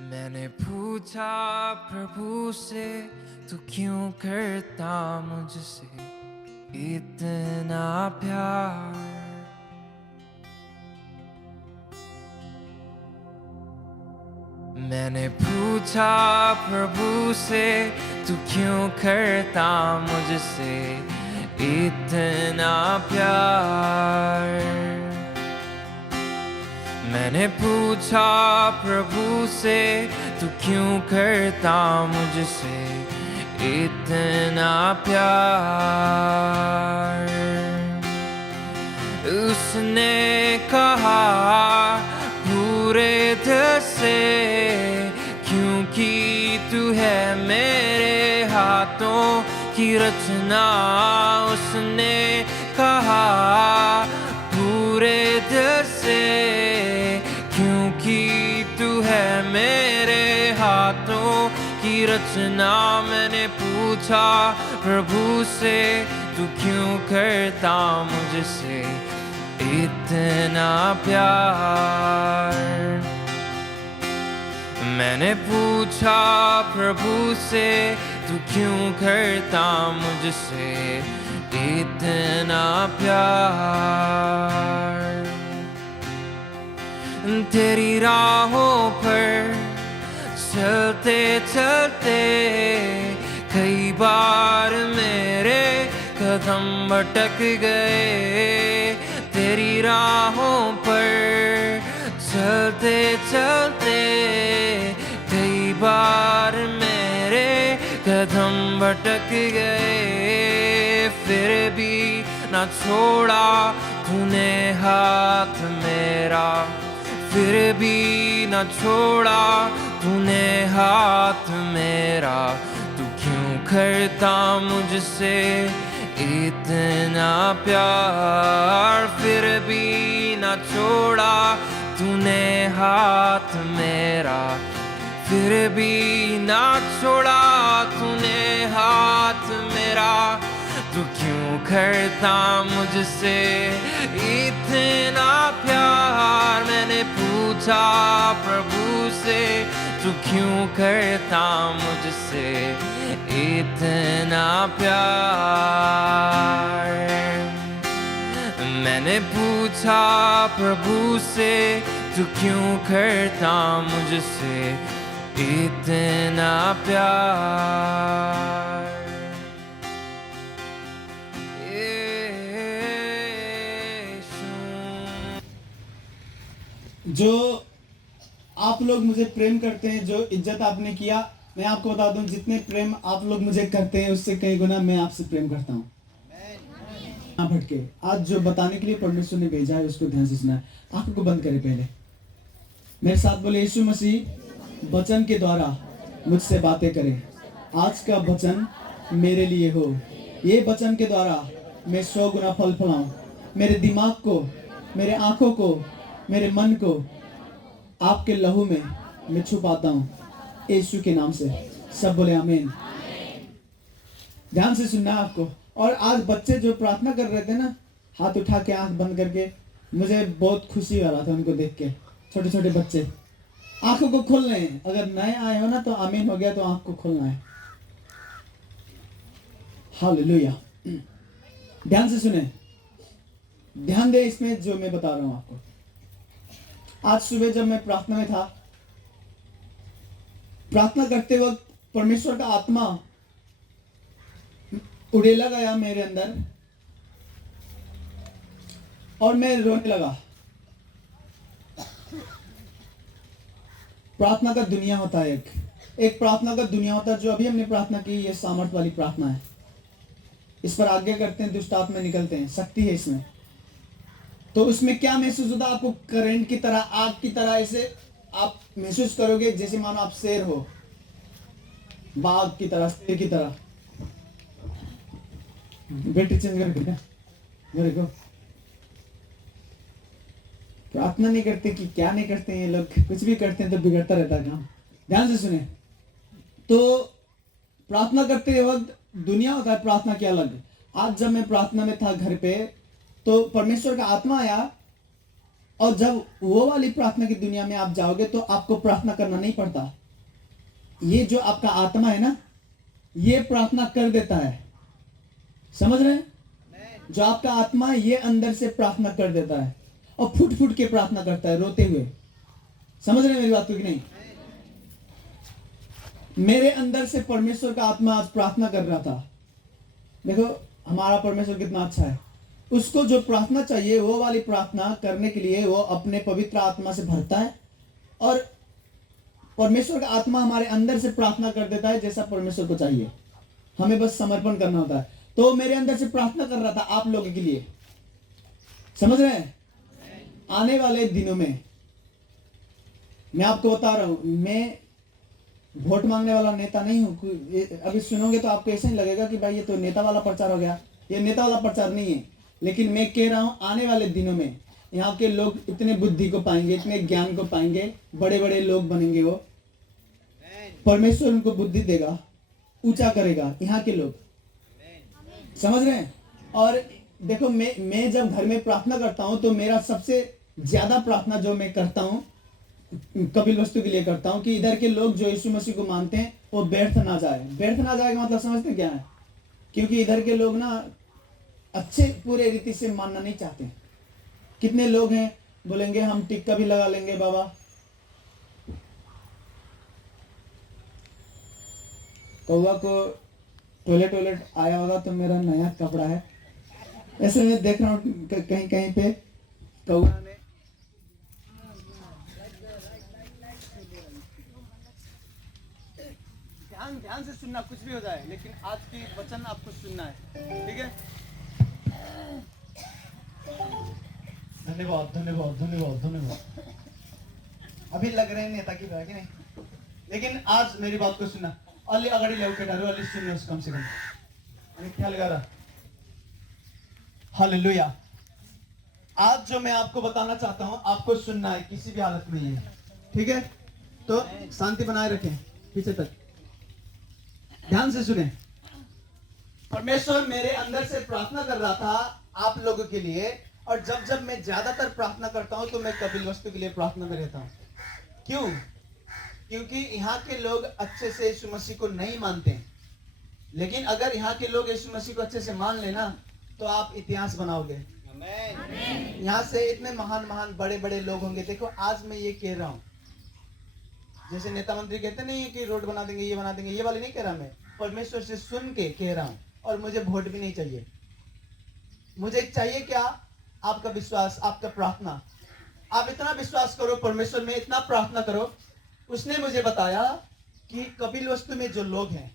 मैंने पूछा प्रभु से, तू क्यों करता मुझसे इतना प्यार। मैंने पूछा प्रभु से, तू क्यों करता मुझसे इतना प्यार। मैंने पूछा प्रभु से, तू क्यों करता मुझसे इतना प्यार। उसने कहा पूरे दिल से, क्योंकि तू है मेरे हाथों की रचना। उसने कहा पूरे दिल से, क्योंकि तू है मेरे हाथों की रचना। मैंने पूछा प्रभु से, तू क्यों करता मुझसे इतना प्यार। मैंने पूछा प्रभु से, तू क्यों करता मुझसे इतना प्यार। तेरी राहों पर चलते चलते कई बार मेरे कदम भटक गए। तेरी राहों पर चलते चलते कई बार मेरे कदम भटक गए। फिर भी ना छोड़ा तूने हाथ मेरा, फिर भी ना छोड़ा तूने हाथ मेरा। तू क्यों करता मुझसे इतना प्यार। फिर भी ना छोड़ा तूने हाथ मेरा, फिर भी ना छोड़ा तूने हाथ मेरा। तू क्यों करता मुझसे इतना प्यार। मैंने पूछा प्रभु से, तू क्यों करता मुझसे इतना प्यार। मैंने पूछा प्रभु से, तू क्यों करता मुझसे इतना प्यार। जो आप लोग मुझे प्रेम करते हैं, जो इज्जत आपने किया, मैं आपको बता दूं, जितने प्रेम आप लोग मुझे करते हैं उससे कई गुना मैं आपसे प्रेम करता हूं। ना भटके, आज जो बताने के लिए परमेश्वर ने भेजा है उसको ध्यान से सुना। आंखों को बंद करें, पहले मेरे साथ बोले, यीशु मसीह वचन के द्वारा मुझसे बातें करें। आज का वचन मेरे लिए हो। ये वचन के द्वारा मैं 100 गुना फल फलाऊं। मेरे दिमाग को, मेरे आंखों को, मेरे मन को आपके लहू में मैं छुपाता हूं, यीशु के नाम से। सब बोले आमीन। ध्यान से सुनना है आपको। और आज बच्चे जो प्रार्थना कर रहे थे ना, हाथ उठा के आंख बंद करके, मुझे बहुत खुशी हो रहा था उनको देख के। छोटे छोटे बच्चे आंखों को खोल रहे हैं। अगर नए आए हो ना तो आमीन हो गया, तो आंख को खोलना है। हालेलुया। ध्यान से सुने, ध्यान दे इसमें जो मैं बता रहा हूं आपको। आज सुबह जब मैं प्रार्थना में था, प्रार्थना करते वक्त परमेश्वर का आत्मा उड़ेला गया मेरे अंदर और मैं रोने लगा। प्रार्थना का दुनिया होता है, एक प्रार्थना का दुनिया होता है। जो अभी हमने प्रार्थना की, ये सामर्थ वाली प्रार्थना है। इस पर आज्ञा करते हैं, दुष्ट आत्मा निकलते हैं, शक्ति है इसमें। तो उसमें क्या महसूस होता है आपको? करंट की तरह, आग की तरह ऐसे आप महसूस करोगे, जैसे मानो आप शेर हो, बाघ की तरह, शेर की तरह। बैटरी चेंज करके मेरे को प्रार्थना नहीं करते कि क्या नहीं करते हैं ये लोग, कुछ भी करते हैं तो बिगड़ता रहता है काम। ध्यान से सुने, तो प्रार्थना करते वक्त दुनिया होता है, प्रार्थना के अलग। आज जब मैं प्रार्थना में था घर पे, तो परमेश्वर का आत्मा आया और जब वो वाली प्रार्थना की दुनिया में आप जाओगे तो आपको प्रार्थना करना नहीं पड़ता। ये जो आपका आत्मा है ना, ये प्रार्थना कर देता है। समझ रहे हैं? जो आपका आत्मा है ये अंदर से प्रार्थना कर देता है और फुट फुट के प्रार्थना करता है, रोते हुए। समझ रहे हैं मेरी बात को कि नहीं? मेरे अंदर से परमेश्वर का आत्मा आज प्रार्थना कर रहा था। देखो हमारा परमेश्वर कितना अच्छा है। उसको जो प्रार्थना चाहिए वो वाली प्रार्थना करने के लिए वो अपने पवित्र आत्मा से भरता है और परमेश्वर का आत्मा हमारे अंदर से प्रार्थना कर देता है जैसा परमेश्वर को चाहिए। हमें बस समर्पण करना होता है। तो मेरे अंदर से प्रार्थना कर रहा था आप लोगों के लिए। समझ रहे हैं? आने वाले दिनों में मैं आपको बता रहा हूं, मैं वोट मांगने वाला नेता नहीं हूं। अभी सुनोगे तो आपको ऐसा ही लगेगा कि भाई ये तो नेता वाला प्रचार हो गया। ये नेता वाला प्रचार नहीं है, लेकिन मैं कह रहा हूं आने वाले दिनों में यहाँ के लोग इतने बुद्धि को पाएंगे, इतने ज्ञान को पाएंगे, बड़े बड़े लोग बनेंगे। वो परमेश्वर उनको बुद्धि देगा, ऊंचा करेगा यहाँ के लोग। समझ रहे हैं? और देखो मैं जब घर में प्रार्थना करता हूं तो मेरा सबसे ज्यादा प्रार्थना जो मैं करता हूं कपिल वस्तु के लिए करता हूं कि इधर के लोग जो यीशु मसीह को मानते हैं वो व्यर्थ ना जाए। व्यर्थ ना जाए का मतलब समझते क्या है? क्योंकि इधर के लोग ना अच्छे पूरे रीति से मानना नहीं चाहते। कितने लोग हैं बोलेंगे हम टिक्का भी लगा लेंगे बाबा। कौवा को टॉयलेट आया होगा तो मेरा नया कपड़ा है। ऐसे मैं देख रहा हूँ कहीं कहीं पे कौवा ने ध्यान से सुनना, कुछ भी हो जाए, लेकिन आज की वचन आपको सुनना है। ठीक है? धन्यवाद धन्यवाद धन्यवाद धन्यवाद। अभी लग रहे हैं नेता की तरह कि नहीं, लेकिन आज मेरी बात को सुनना। अली अगाडि ल्याऊ केटाहरू, अलि सुन्नुहोस् कम से कम। अनि ख्याल गर। हालेलुया। आज जो मैं आपको बताना चाहता हूं आपको सुनना है किसी भी हालत में। ये ठीक है? तो शांति बनाए रखें, पीछे तक ध्यान से सुने। परमेश्वर मेरे अंदर से प्रार्थना कर रहा था आप लोगों के लिए, और जब मैं ज्यादातर प्रार्थना करता हूं तो मैं कपिल वस्तु के लिए प्रार्थना में रहता हूं। क्यों? क्योंकि यहाँ के लोग अच्छे से यीशु मसीह को नहीं मानते। लेकिन अगर यहाँ के लोग यीशु मसीह को अच्छे से मान लेना तो आप इतिहास बनाओगे। यहाँ से इतने महान महान बड़े बड़े लोग होंगे। देखो आज मैं ये कह रहा हूँ, जैसे नेता मंत्री कहते नहीं कि रोड बना देंगे, ये बना देंगे, ये वाले नहीं कह रहा मैं। परमेश्वर से सुन के कह रहा हूँ। और मुझे वोट भी नहीं चाहिए। मुझे चाहिए क्या? आपका विश्वास, आपका प्रार्थना। आप इतना विश्वास करो परमेश्वर में, इतना प्रार्थना करो। उसने मुझे बताया कि कपिल वस्तु में जो लोग हैं,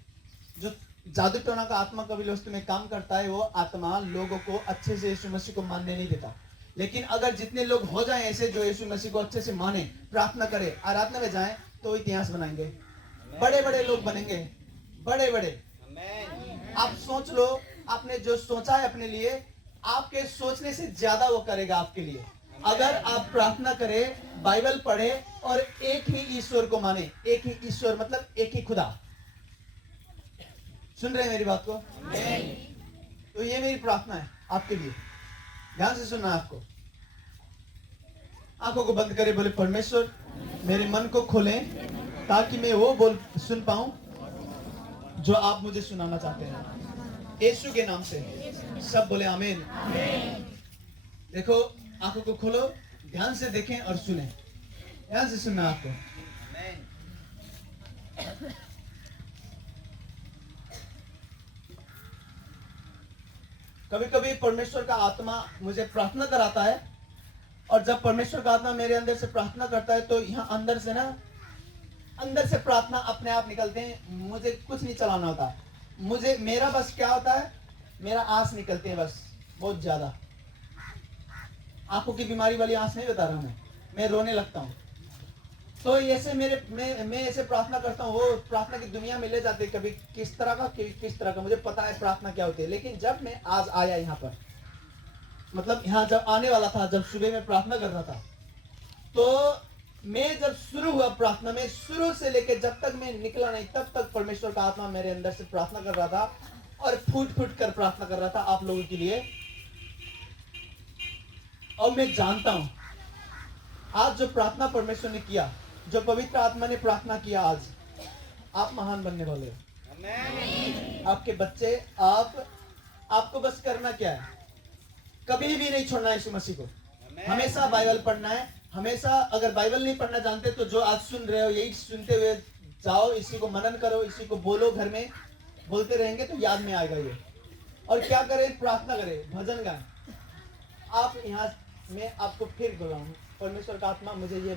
जो जादू टोना का आत्मा कपिल वस्तु में काम करता है, वो आत्मा लोगों को अच्छे से यीशु मसीह को मानने नहीं देता। लेकिन अगर जितने लोग हो जाएं ऐसे जो यीशु मसीह को अच्छे से माने, प्रार्थना करे, आराधना में जाएं, तो इतिहास बनाएंगे। बड़े बड़े लोग बनेंगे, बड़े बड़े। आप सोच लो, आपने जो सोचा है अपने लिए, आपके सोचने से ज्यादा वो करेगा आपके लिए। अगर आप प्रार्थना करें, बाइबल पढ़े और एक ही ईश्वर को माने। एक ही ईश्वर मतलब एक ही खुदा। सुन रहे हैं मेरी बात को? तो ये मेरी प्रार्थना है आपके लिए। ध्यान से सुनना है आपको। आंखों को बंद करें, बोले परमेश्वर मेरे मन को खोलें ताकि मैं वो सुन पाऊं जो आप मुझे सुनाना चाहते हैं। यीशु के नाम से सब बोले आमीन। देखो आंखों को खोलो, ध्यान से देखें और सुने। ध्यान से सुनना आपको। कभी कभी परमेश्वर का आत्मा मुझे प्रार्थना कराता है, और जब परमेश्वर का आत्मा मेरे अंदर से प्रार्थना करता है तो यहाँ अंदर से प्रार्थना अपने आप निकलते हैं। मुझे कुछ नहीं चलाना होता। मुझे मेरा बस क्या होता है, मेरा आंस निकलते हैं बस, बहुत ज्यादा। आंखों की बीमारी वाली आंस नहीं बता रहा हूं मैं रोने लगता हूं। तो ऐसे मैं ऐसे प्रार्थना करता हूँ। वो प्रार्थना की दुनिया में ले जाते, कभी किस तरह का मुझे पता है प्रार्थना क्या होती है। लेकिन जब मैं आज आया यहाँ पर, मतलब यहाँ जब आने वाला था, जब सुबह में प्रार्थना कर रहा था, तो मैं जब शुरू हुआ प्रार्थना में, शुरू से लेकर जब तक मैं निकला नहीं तब तक परमेश्वर का आत्मा मेरे अंदर से प्रार्थना कर रहा था, और फूट फूट कर प्रार्थना कर रहा था आप लोगों के लिए। और मैं जानता हूं आज जो प्रार्थना परमेश्वर ने किया, जो पवित्र आत्मा ने प्रार्थना किया, आज आप महान बनने वाले हो। आपके बच्चे, आपको बस करना क्या है, कभी भी नहीं छोड़ना है यीशु मसीह को। हमेशा बाइबल पढ़ना है, हमेशा। अगर बाइबल नहीं पढ़ना जानते तो जो आज सुन रहे हो यही सुनते हुए जाओ, इसी को मनन करो, इसी को बोलो, घर में बोलते रहेंगे तो याद में आएगा ये। और क्या करें, प्रार्थना करें, भजन गाएं। आप यहाँ, मैं आपको फिर बोल रहा हूँ, परमेश्वर का आत्मा मुझे ये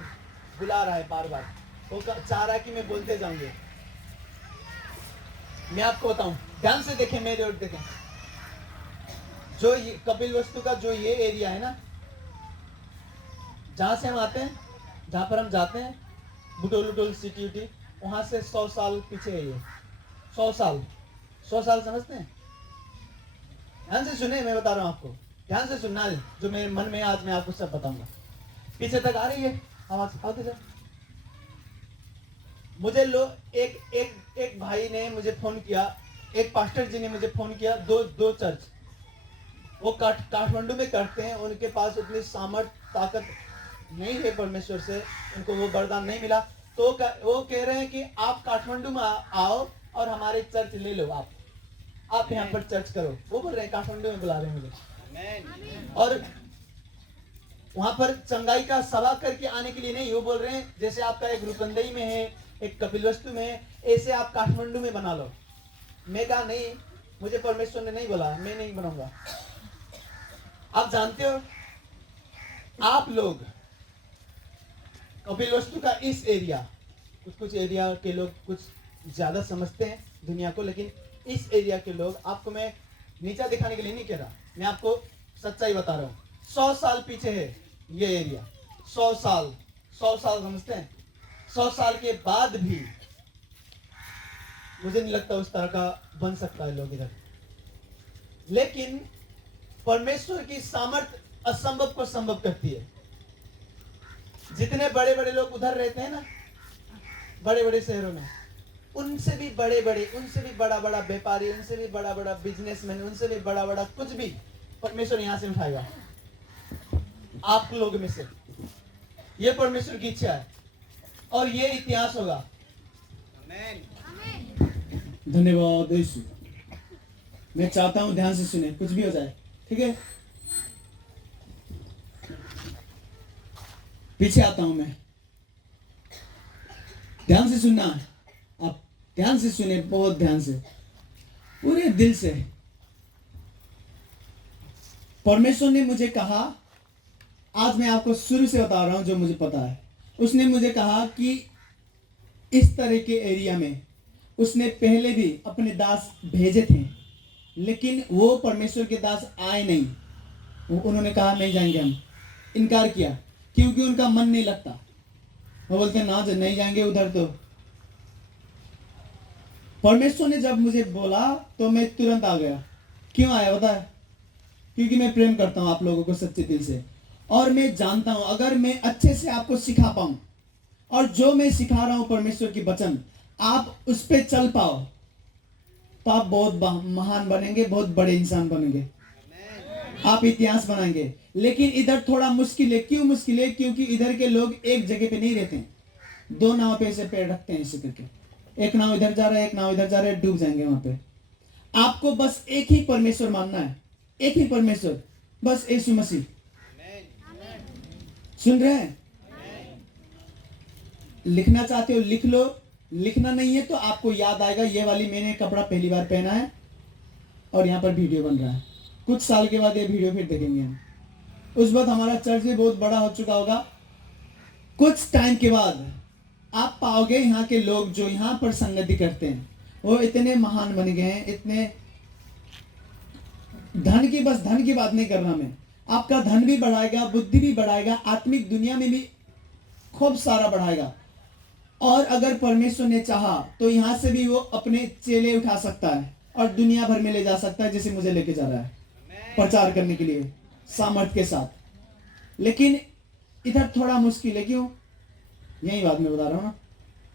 बुला रहा है बार बार, वो चाह रहा है कि मैं बोलते जाऊंगे। मैं आपको बताऊं, ध्यान से देखें, मेरे और देखें। जो ये कपिल वस्तु का जो ये एरिया है ना, जहां से हम आते हैं, जहां पर हम जाते हैं, बुटोल उटोल सिटी उटी, वहां से 100 साल पीछे है ये। 100 साल समझते हैं? ध्यान से सुने, मैं बता रहा हूं आपको, ध्यान से सुनना है, जो मेरे मन में आज मैं आपको सब बताऊंगा। पीछे तक आ रही है आवाज? आते जाओ। मुझे एक भाई ने मुझे फोन किया, एक पास्टर जी ने मुझे फोन किया, दो चर्च वो काठमांडू में करते हैं, उनके पास उतनी सामर्थ ताकत नहीं है परमेश्वर से, उनको वो वरदान नहीं मिला, तो वो कह रहे हैं कि आप काठमांडू में आओ और हमारे चर्च ले लो, आप यहाँ पर चर्च करो। वो बोल रहे हैं, काठमांडू में बुला रहे हैं मुझे, और वहां पर चंगाई का सभा करके आने के लिए नहीं, वो बोल रहे हैं जैसे आपका एक रूपंदेही में है, एक कपिलवस्तु में है, ऐसे आप काठमांडू में बना लो। मैं कहा नहीं, मुझे परमेश्वर ने नहीं बोला, मैं नहीं बनाऊंगा। आप जानते हो, आप लोग कपिलवस्तु का इस एरिया, कुछ एरिया के लोग कुछ ज्यादा समझते हैं दुनिया को, लेकिन इस एरिया के लोग, आपको मैं नीचा दिखाने के लिए नहीं कह रहा, मैं आपको सच्चाई बता रहा हूँ। 100 साल पीछे है ये एरिया, 100 साल समझते हैं? 100 साल के बाद भी मुझे नहीं लगता उस तरह का बन सकता है लोग इधर। लेकिन परमेश्वर की सामर्थ असंभव को संभव करती है। जितने बड़े बड़े लोग उधर रहते हैं ना, बड़े बड़े शहरों में, उनसे भी बड़े बड़े, उनसे भी बड़ा बड़ा व्यापारी, उनसे भी बड़ा बड़ा बिजनेसमैन, उनसे भी बड़ा बड़ा कुछ भी परमेश्वर यहाँ से उठाएगा, आप लोग में से। ये परमेश्वर की इच्छा है और ये इतिहास होगा। धन्यवाद यीशु। मैं चाहता हूं ध्यान से सुने, कुछ भी हो जाए, ठीक है? पीछे आता हूं मैं, ध्यान से सुनना, आप ध्यान से सुने, बहुत ध्यान से, पूरे दिल से। परमेश्वर ने मुझे कहा, आज मैं आपको शुरू से बता रहा हूं जो मुझे पता है। उसने मुझे कहा कि इस तरह के एरिया में उसने पहले भी अपने दास भेजे थे, लेकिन वो परमेश्वर के दास आए नहीं। उन्होंने कहा नहीं जाएंगे, हम इनकार किया, क्योंकि उनका मन नहीं लगता। वो बोलते ना नहीं जाएंगे उधर। तो परमेश्वर ने जब मुझे बोला तो मैं तुरंत आ गया। क्यों आया बता? क्योंकि मैं प्रेम करता हूं आप लोगों को सच्चे दिल से, और मैं जानता हूं अगर मैं अच्छे से आपको सिखा पाऊं, और जो मैं सिखा रहा हूं परमेश्वर की वचन, आप उस पे चल पाओ, तो आप बहुत महान बनेंगे, बहुत बड़े इंसान बनेंगे, आप इतिहास बनाएंगे। लेकिन इधर थोड़ा मुश्किल है। क्यों मुश्किल है? क्योंकि इधर के लोग एक जगह पे नहीं रहते हैं, दो नाव पे ऐसे पैर रखते हैं ऐसे करके, एक नाव इधर जा रहा है, एक नाव इधर जा रहा है, डूब जाएंगे वहां पे। आपको बस एक ही परमेश्वर मानना है, एक ही परमेश्वर, बस यीशु मसीह। सुन रहे हैं? लिखना चाहते हो लिख लो, लिखना नहीं है तो आपको याद आएगा, ये वाली मैंने कपड़ा पहली बार पहना है और यहाँ पर वीडियो बन रहा है। कुछ साल के बाद ये वीडियो फिर देखेंगे हम। उस वक्त हमारा चर्च भी बहुत बड़ा हो चुका होगा। कुछ टाइम के बाद आप पाओगे यहाँ के लोग जो यहाँ पर संगति करते हैं वो इतने महान बन गए हैं, इतने धन की, बस धन की बात नहीं कर रहा मैं, आपका धन भी बढ़ाएगा, बुद्धि भी बढ़ाएगा, आत्मिक दुनिया में भी खूब सारा बढ़ाएगा। और अगर परमेश्वर ने चाहा तो यहाँ से भी वो अपने चेले उठा सकता है और दुनिया भर में ले जा सकता है, जैसे मुझे लेके जा रहा है प्रचार करने के लिए सामर्थ के साथ। लेकिन इधर थोड़ा मुश्किल है। क्यों? यही बात मैं बता रहा हूँ ना,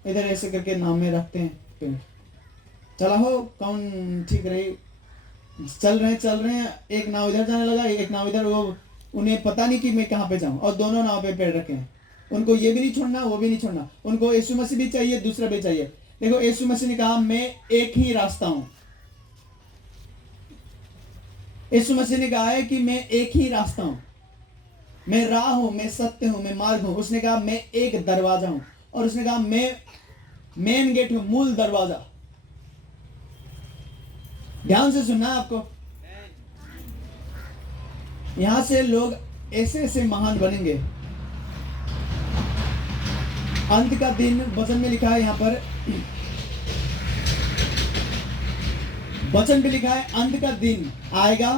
इधर ऐसे करके नाम में रखते हैं पेड़, चला हो कौन ठीक रही, चल रहे हैं, एक नाव इधर जाने लगा, एक नाव इधर, वो उन्हें पता नहीं कि मैं कहाँ पे जाऊं, और दोनों नाव पे पैर रखे हैं। उनको ये भी नहीं छोड़ना, वो भी नहीं छोड़ना, उनको यीशु मसीह भी चाहिए, दूसरा भी चाहिए। देखो यीशु मसीह ने कहा मैं एक ही रास्ता हूं। यीशु मसीह ने कहा है कि मैं एक ही रास्ता हूं, मैं राह हूं, मैं सत्य हूं, मैं मार्ग हूं। उसने कहा मैं एक दरवाजा हूं, और उसने कहा मैं मेन गेट हूं, मूल दरवाजा। ध्यान से सुनना आपको, यहां से लोग ऐसे ऐसे महान बनेंगे। अंत का दिन वचन में लिखा है, यहां पर वचन पे लिखा है अंत का दिन आएगा,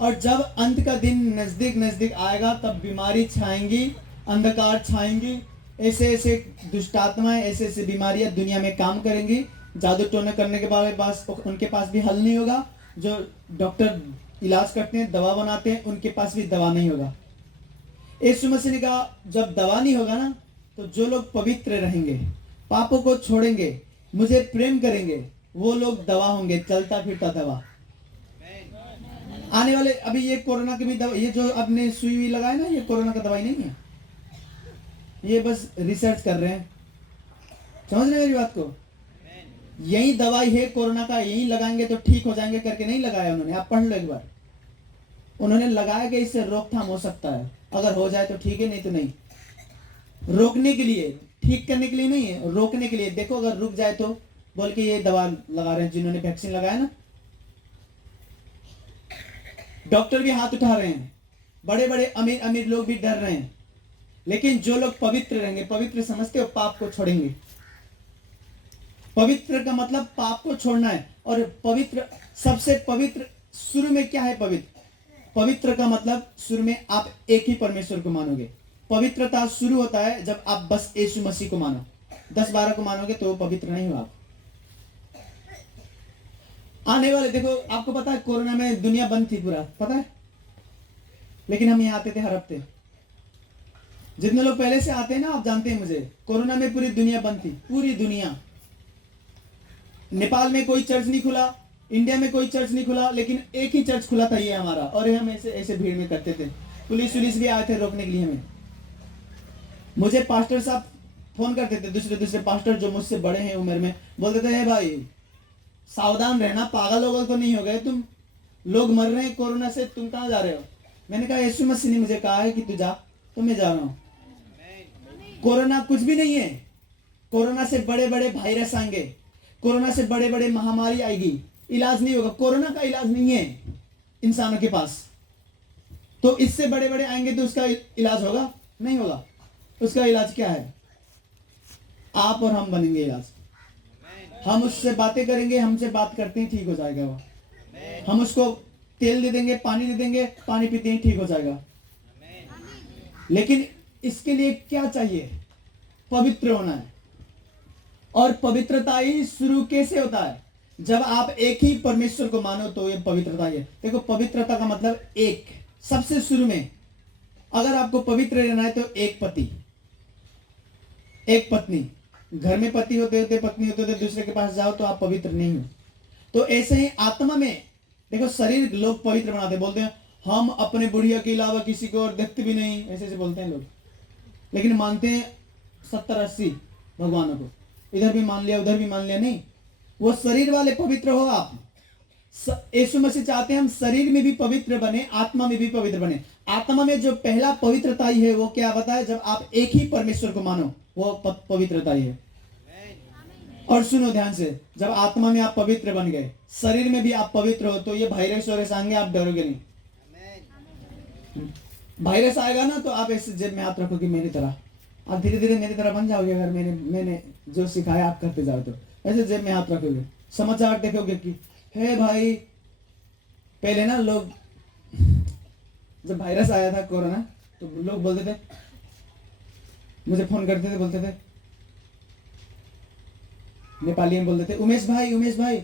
और जब अंत का दिन नजदीक नजदीक आएगा तब बीमारी छाएंगी, अंधकार छाएंगी, ऐसे ऐसे दुष्ट आत्माएं, ऐसे ऐसे बीमारियां दुनिया में काम करेंगी। जादू टोना करने के बाद उनके पास भी हल नहीं होगा। जो डॉक्टर इलाज करते हैं, दवा बनाते हैं, उनके पास भी दवा नहीं होगा। यीशु मसीह ने कहा जब दवा नहीं होगा ना, तो जो लोग पवित्र रहेंगे, पापों को छोड़ेंगे, मुझे प्रेम करेंगे, वो लोग दवा होंगे, चलता फिरता दवा। आने वाले अभी ये कोरोना की भी दवा, ये जो आपने सुई हुई लगाए ना, ये कोरोना का दवाई नहीं है, ये बस रिसर्च कर रहे हैं। समझ रहे मेरी बात को? यही दवाई है कोरोना का, यही लगाएंगे तो ठीक हो जाएंगे करके नहीं लगाया उन्होंने। आप पढ़ लो एक बार, उन्होंने लगाया कि इससे रोकथाम हो सकता है, अगर हो जाए तो ठीक है, नहीं तो नहीं। रोकने के लिए, ठीक करने के लिए नहीं है, रोकने के लिए। देखो अगर रुक जाए तो बोल के ये दवा लगा रहे हैं जिन्होंने वैक्सीन लगाया ना। डॉक्टर भी हाथ उठा रहे हैं, बड़े बड़े अमीर अमीर लोग भी डर रहे हैं। लेकिन जो लोग पवित्र रहेंगे, पवित्र समझते हो, पाप को छोड़ेंगे। पवित्र का मतलब पाप को छोड़ना है। और पवित्र, सबसे पवित्र शुरू में क्या है? पवित्र का मतलब शुरू में आप एक ही परमेश्वर को मानोगे। पवित्रता शुरू होता है जब आप बस यीशु मसीह को मानो। 10-12 को मानोगे तो पवित्र नहीं हो आप। आने वाले, देखो आपको पता है कोरोना में दुनिया बंद थी पूरा, पता है, लेकिन हम यहाँ आते थे हर हफ्ते। जितने लोग पहले से आते हैं ना, आप जानते हैं मुझे, कोरोना में पूरी दुनिया बंद थी, पूरी दुनिया। नेपाल में कोई चर्च नहीं खुला, इंडिया में कोई चर्च नहीं खुला, लेकिन एक ही चर्च खुला था, ये हमारा। और हम ऐसे ऐसे भीड़ में करते थे, पुलिस भी आए थे रोकने के लिए हमें। मुझे पास्टर साहब फोन करते थे, दूसरे पास्टर जो मुझसे बड़े हैं उम्र में, बोलते थे हे भाई सावधान रहना, पागल होगल तो नहीं हो गए तुम, लोग मर रहे हैं कोरोना से, तुम कहाँ जा रहे हो? मैंने कहा यीशु मसीह ने मुझे कहा है कि तू जा, तो मैं जा रहा हूँ। कोरोना कुछ भी नहीं है। कोरोना से बड़े बड़े वायरस आएंगे, कोरोना से बड़े बड़े महामारी आएगी, इलाज नहीं होगा। कोरोना का इलाज नहीं है इंसानों के पास, तो इससे बड़े बड़े आएंगे तो उसका इलाज होगा? नहीं होगा। उसका इलाज क्या है? आप और हम बनेंगे इलाज। हम उससे बातें करेंगे, हमसे बात करते ही ठीक हो जाएगा वो। हम उसको तेल दे देंगे, पानी दे देंगे, पानी पीते ही ठीक हो जाएगा। लेकिन इसके लिए क्या चाहिए? पवित्र होना है। और पवित्रता ही शुरू कैसे होता है? जब आप एक ही परमेश्वर को मानो तो ये पवित्रता है। देखो पवित्रता का मतलब एक, सबसे शुरू में अगर आपको पवित्र रहना है तो एक पति, एक पत्नी। घर में पति होते होते, पत्नी होते होते दूसरे के पास जाओ तो आप पवित्र नहीं हो। तो ऐसे ही आत्मा में, देखो शरीर लोग पवित्र बनाते, बोलते हैं हम अपने बुढ़िया के अलावा किसी को और देखते भी नहीं, ऐसे ऐसे बोलते हैं लोग। लेकिन मानते हैं 70-80 भगवानों को, इधर भी मान लिया उधर भी मान लिया। नहीं, वो शरीर वाले पवित्र हो आप। यीशु मसीह चाहते हैं हम शरीर में भी पवित्र बने, आत्मा में भी पवित्र बने। आत्मा में जो पहला पवित्रता ही है वो क्या बताए? जब आप एक ही परमेश्वर को मानो, वो पवित्रता ही है। और सुनो ध्यान से, जब आत्मा में आप पवित्र बन गए, शरीर में भी आप पवित्र हो, तो ये वायरस वायरस आएंगे, आप डरोगे नहीं। वायरस आएगा ना तो आप ऐसे जेब में हाथ रखोगे मेरी तरह, आप धीरे धीरे मेरी तरह बन जाओगे। अगर मैंने जो सिखाया आप करते जाओ तो ऐसे जेब में हाथ रखोगे, समाचार देखोगे कि हे भाई, पहले ना लोग, जब वायरस आया था कोरोना, तो लोग बोलते थे, मुझे फोन करते थे, बोलते थे, नेपाली में बोलते थे, उमेश भाई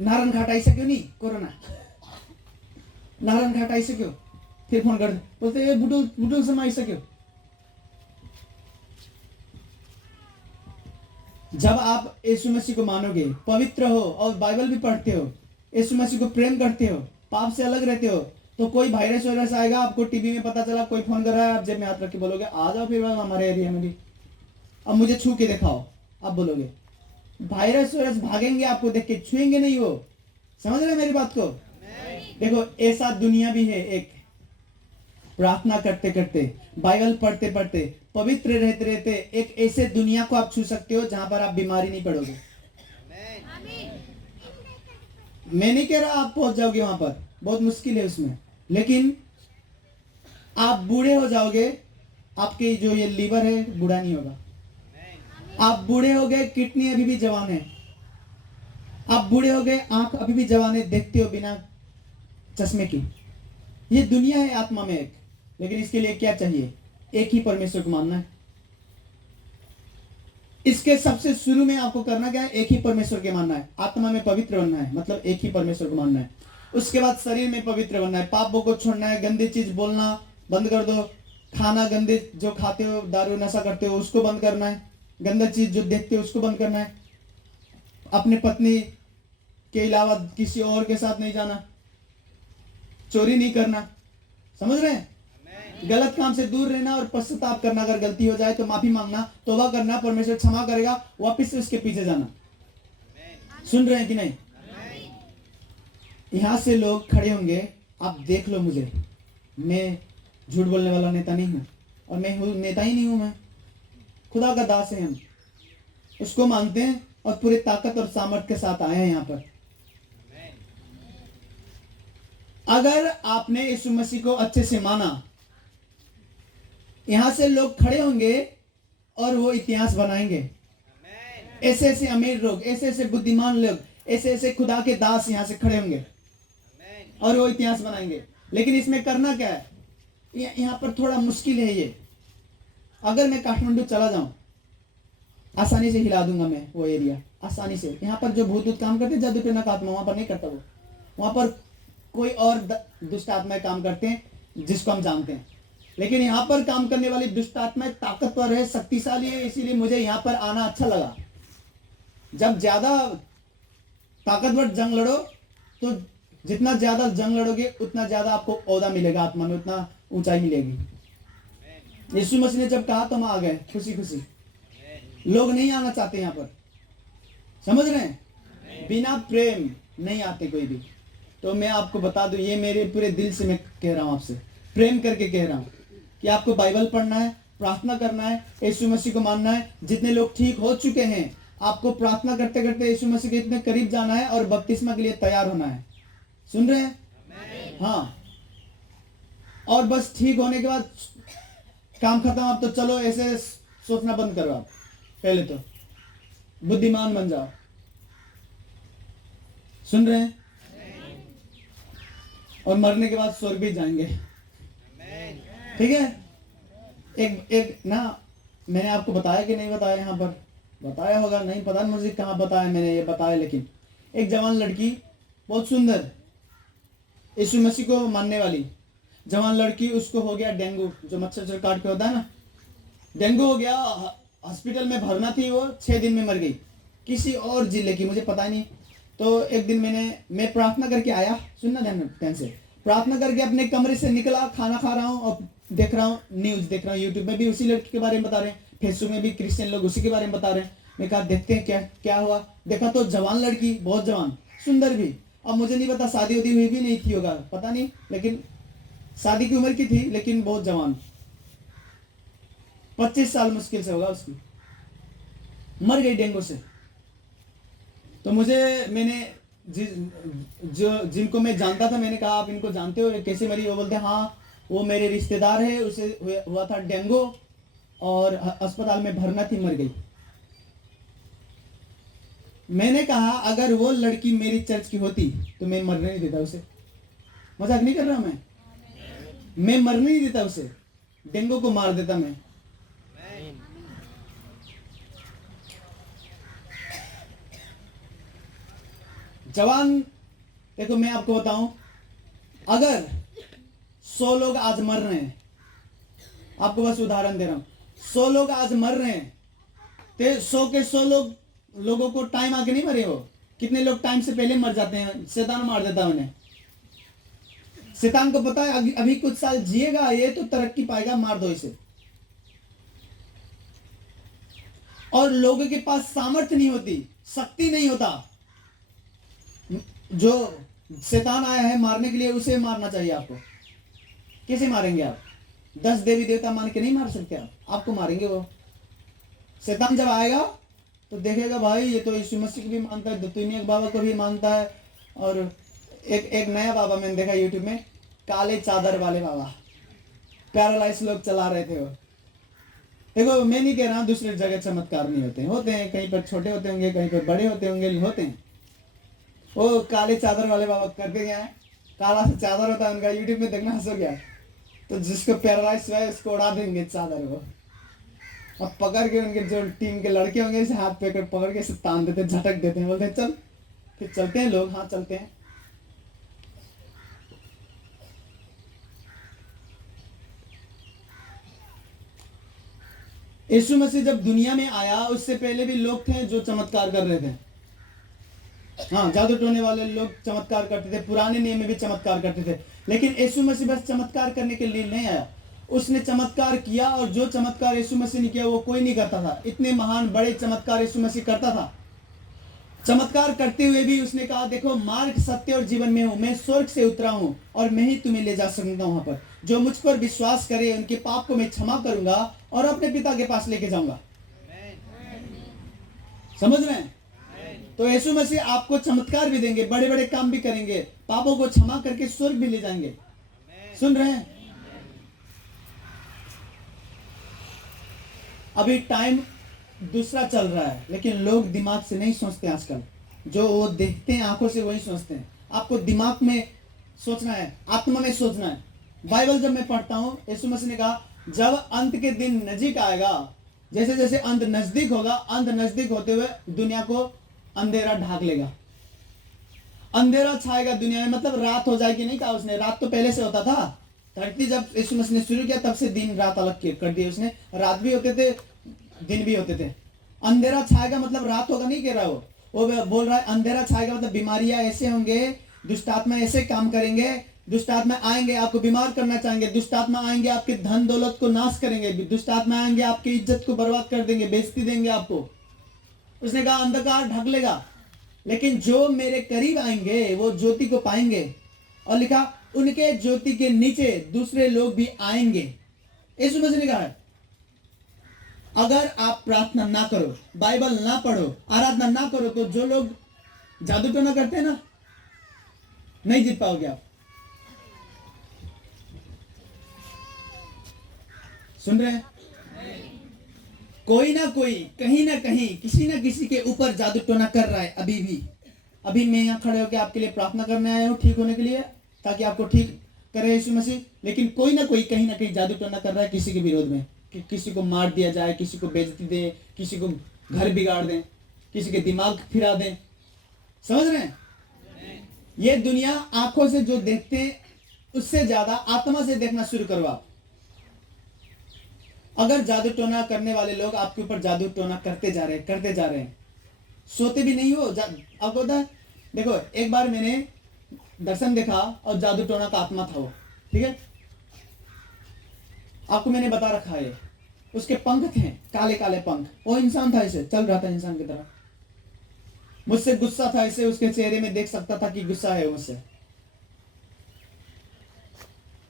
नारायण घाट आई सक्यो नहीं कोरोना, नारायण घाट आई सक्यो। फिर फोन करते, बोलते ए बुटुलसम्म आइसक्यो। जब आप यीशु मसीह को मानोगे, पवित्र हो और बाइबल भी पढ़ते हो, यीशु मसीह को प्रेम करते हो, पाप से अलग रहते हो, तो कोई वायरस वायरस आएगा, आपको टीवी में पता चला, कोई फोन कर रहा है, आप जेब में हाथ रख के बोलोगे आ जाओ फिर हमारे एरिया में भी, अब मुझे छू के दिखाओ, आप बोलोगे। वायरस वायरस भागेंगे आपको देख के, छुएंगे नहीं वो। समझ रहे मेरी बात को? देखो ऐसा दुनिया भी है एक, प्रार्थना करते करते, बाइबल पढ़ते पढ़ते, पवित्र रहते रहते एक ऐसे दुनिया को आप छू सकते हो जहां पर आप बीमारी नहीं पड़ोगे। मैं नहीं कह रहा आप पहुंच जाओगे वहां पर, बहुत मुश्किल है उसमें, लेकिन आप बूढ़े हो जाओगे, आपके जो ये लीवर है बूढ़ा नहीं होगा। आप बूढ़े हो गए, किडनी अभी भी जवान है। आप बूढ़े हो गए, आंख अभी भी जवान है, देखते हो बिना चश्मे की। ये दुनिया है आत्मा में एक, लेकिन इसके लिए क्या चाहिए? एक ही परमेश्वर को मानना है। इसके सबसे शुरू में आपको करना क्या है? एक ही परमेश्वर के मानना है। आत्मा में पवित्र बनना है, मतलब एक ही परमेश्वर को मानना है। उसके बाद शरीर में पवित्र बनना है, पापों को छोड़ना है, गंदी चीज बोलना बंद कर दो, खाना गंदे जो खाते हो, दारू नशा करते हो उसको बंद करना है, गंदा चीज जो देखते हो उसको बंद करना है, अपने पत्नी के अलावा किसी और के साथ नहीं जाना, चोरी नहीं करना। समझ रहे हैं? गलत काम से दूर रहना और पश्चाताप करना, अगर गलती हो जाए तो माफी मांगना, तौबा करना, परमेश्वर क्षमा करेगा, वापस से उसके पीछे जाना। सुन रहे हैं कि नहीं? यहां से लोग खड़े होंगे, आप देख लो मुझे, मैं झूठ बोलने वाला नेता नहीं हूं, और मैं नेता ही नहीं हूं, मैं खुदा का दास है, हम उसको मानते हैं और पूरे ताकत और सामर्थ के साथ आए हैं यहां पर। अगर आपने यीशु मसीह को अच्छे से माना, यहां से लोग खड़े होंगे और वो इतिहास बनाएंगे। ऐसे ऐसे अमीर लोग, ऐसे ऐसे बुद्धिमान लोग, ऐसे ऐसे खुदा के दास यहां से खड़े होंगे और वो इतिहास बनाएंगे। लेकिन इसमें करना क्या है? यहां पर थोड़ा मुश्किल है ये। अगर मैं काठमांडू चला जाऊं, आसानी से हिला दूंगा मैं वो एरिया, आसानी से। यहाँ पर जो भूत काम करते, जादू टोना का आत्मा वहां पर नहीं करता वो, वहां पर कोई और दुष्ट आत्माएं काम करते हैं जिसको हम जानते हैं। लेकिन यहाँ पर काम करने वाली दुष्ट आत्माएं ताकतवर है, शक्तिशाली है, इसीलिए मुझे यहाँ पर आना अच्छा लगा। जब ज्यादा ताकतवर जंग लड़ो, तो जितना ज्यादा जंग लड़ोगे उतना ज्यादा आपको ओहदा मिलेगा आत्मा में, उतना ऊंचाई मिलेगी। यीशु मसीह ने जब कहा तो हम आ गए खुशी खुशी। लोग नहीं आना चाहते यहाँ पर, समझ रहे हैं? बिना प्रेम नहीं आते कोई भी। तो मैं आपको बता दूं, ये मेरे पूरे दिल से मैं कह रहा हूं, आपसे प्रेम करके कह रहा हूं कि आपको बाइबल पढ़ना है, प्रार्थना करना है, यीशु मसीह को मानना है। जितने लोग ठीक हो चुके हैं, आपको प्रार्थना करते करते यीशु मसीह के इतने करीब जाना है और बपतिस्मा के लिए तैयार होना है। सुन रहे हैं? हाँ। और बस ठीक होने के बाद काम खत्म, अब तो चलो ऐसे सोचना बंद करो। आप पहले तो बुद्धिमान बन जाओ। सुन रहे हैं? और मरने के बाद स्वर्ग भी जाएंगे। ठीक है? एक ना, मैंने आपको बताया कि नहीं बताया? यहाँ पर बताया होगा, नहीं पता मुझे कहाँ बताया मैंने, ये बताया। लेकिन एक जवान लड़की, बहुत सुंदर, यीशु मसीह को मानने वाली जवान लड़की, उसको हो गया डेंगू, जो मच्छर काट के होता है ना, डेंगू हो गया। हॉस्पिटल में भरना थी, वो 6 दिन में मर गई, किसी और जिले की, मुझे पता नहीं। तो एक दिन मैं प्रार्थना करके आया, सुनना ध्यान से, प्रार्थना करके अपने कमरे से निकला, खाना खा रहा हूँ और देख रहा हूँ, न्यूज देख रहा हूँ, यूट्यूब में भी उसी लड़की के बारे में बता रहे हैं, फेसबुक में भी क्रिश्चियन लोग उसी के बारे में बता रहे हैं। मैं कहा देखते हैं क्या क्या हुआ। देखा तो जवान लड़की, बहुत जवान, सुंदर भी। अब मुझे नहीं पता, शादी उदी हुई भी नहीं थी होगा, पता नहीं, लेकिन शादी की उम्र की थी, लेकिन बहुत जवान, 25 साल मुश्किल से होगा उसकी, मर गई डेंगू से। तो मैंने जिनको मैं जानता था, मैंने कहा आप इनको जानते हो, कैसे मरी? वो बोलते हाँ, वो मेरे रिश्तेदार है, उसे हुआ था डेंगू और अस्पताल में भरना थी, मर गई। मैंने कहा अगर वो लड़की मेरी चर्च की होती तो मैं मरने नहीं देता उसे। मजाक नहीं कर रहा मैं मरने नहीं देता उसे, डेंगू को मार देता मैं। जवान, देखो मैं आपको बताऊं, अगर 100 लोग आज मर रहे हैं, आपको बस उदाहरण दे रहा हूं, 100 लोग आज मर रहे हैं, तो 100 के 100 लोगों को टाइम आके नहीं मरे हो। कितने लोग टाइम से पहले मर जाते हैं, शैतान मार देता है उन्हें। शैतान को पता है अभी कुछ साल जिएगा ये तो तरक्की पाएगा, मार दो इसे। और लोगों के पास सामर्थ्य नहीं होती, शक्ति नहीं होता। जो शैतान आया है मारने के लिए उसे मारना चाहिए आपको। कैसे मारेंगे आप? 10 देवी देवता मान के नहीं मार सकते आप, आपको मारेंगे वो। शैतान जब आएगा तो देखेगा भाई ये तो यीशु मसीह को भी मानता है, दुनिया बाबा को भी मानता है। और एक नया बाबा मैंने देखा यूट्यूब में, काले चादर वाले बाबा, पैरालाइज लोग चला रहे थे वो। देखो मैं नहीं कह रहा दूसरी जगह चमत्कार नहीं होते, होते हैं, कहीं पर छोटे होते होंगे, कहीं पर बड़े होते होंगे, होते हैं। वो काले चादर वाले बाबा करते क्या है, काला सा चादर होता है उनका, यूट्यूब में देखना हंसो गया। तो जिसको पैरालाइज हुआ है उसको उड़ा देंगे चादर को, और पकड़ के उनके जो टीम के लड़के होंगे इसे हाथ पे पकड़ के इसे तान देते, झटक देते हैं, बोलते हैं चल। फिर चलते हैं लोग, हाँ चलते हैं। यीशु मसीह जब दुनिया में आया उससे पहले भी लोग थे जो चमत्कार कर रहे थे। हाँ, जादू टोने वाले लोग चमत्कार करते थे, पुराने नियम में भी चमत्कार करते थे। लेकिन यीशु मसीह बस चमत्कार करने के लिए नहीं आया, उसने चमत्कार किया। और जो चमत्कार यीशु मसीह ने किया वो कोई नहीं करता था। इतने महान बड़े चमत्कार यीशु मसीह करता था। चमत्कार करते हुए भी उसने कहा देखो मार्ग, सत्य और जीवन में हूं, मैं स्वर्ग से उतरा हूं और मैं ही तुम्हें ले जा सकूंगा वहां पर। जो मुझ पर विश्वास करे उनके पाप को मैं क्षमा करूंगा और अपने पिता के पास लेके जाऊंगा। समझ रहे हैं? तो यीशु मसीह आपको चमत्कार भी देंगे, बड़े बड़े काम भी करेंगे, पापों को क्षमा करके स्वर्ग भी ले जाएंगे। सुन रहे हैं? अभी टाइम दूसरा चल रहा है, लेकिन लोग दिमाग से नहीं सोचते आजकल। जो वो देखते हैं आंखों से वही सोचते हैं। आपको दिमाग में सोचना है, आत्मा में सोचना है। बाइबल जब मैं पढ़ता हूं, यीशु मसीह ने कहा जब अंत के दिन नजदीक आएगा, जैसे जैसे अंत नजदीक होगा, अंत नजदीक होते हुए दुनिया को अंधेरा ढाक लेगा, अंधेरा छाएगा दुनिया में। मतलब रात हो जाएगी नहीं कहा उसने, रात तो पहले से होता था। धरती जब यीशु मसीह ने शुरू किया तब से दिन रात अलग कर दिए उसने। रात भी होते थे, दिन भी होते थे। अंधेरा छाएगा मतलब रात होगा नहीं कह रहा वो बोल रहा है अंधेरा छाएगा मतलब बीमारियां ऐसे होंगे, दुष्ट आत्मा ऐसे काम करेंगे, दुष्ट आत्मा आएंगे आपको बीमार करना चाहेंगे, दुष्ट आत्मा आएंगे आपके धन दौलत को नाश करेंगे, दुष्ट आत्मा आएंगे आपकी इज्जत को बर्बाद कर देंगे, बेइज्जती देंगे आपको। उसने कहा अंधकार ढक लेगा, लेकिन जो मेरे करीब आएंगे वो ज्योति को पाएंगे। और लिखा उनके ज्योति के नीचे दूसरे लोग भी आएंगे। यीशु मसीह ने कहा है अगर आप प्रार्थना ना करो, बाइबल ना पढ़ो, आराधना ना करो, तो जो लोग जादू टोना करते हैं ना, नहीं जीत पाओगे आप। सुन रहे हैं? कोई ना कोई कहीं ना कहीं किसी ना किसी के ऊपर जादू टोना कर रहा है अभी भी। अभी मैं यहाँ खड़े होकर आपके लिए प्रार्थना करने आया हूँ ठीक होने के लिए, ताकि आपको ठीक करे यीशु मसीह। लेकिन कोई ना कोई कहीं ना कहीं जादू टोना कर रहा है किसी के विरोध में, कि किसी को मार दिया जाए, किसी को बेइज्जती दे, किसी को घर बिगाड़ दें, किसी के दिमाग फिरा दें। समझ रहे हैं? ये दुनिया आंखों से जो देखते हैं उससे ज्यादा आत्मा से देखना शुरू करो आप। अगर जादू टोना करने वाले लोग आपके ऊपर जादू टोना करते जा रहे हैं, सोते भी नहीं हो, आपको पता है? देखो एक बार मैंने दर्शन देखा और जादू टोना का आत्मा था वो, ठीक है? आपको मैंने बता रखा है, उसके पंख थे, काले काले पंख। वो इंसान था, ऐसे चल रहा था इंसान की तरह। मुझसे गुस्सा था, ऐसे उसके चेहरे में देख सकता था कि गुस्सा है मुझसे।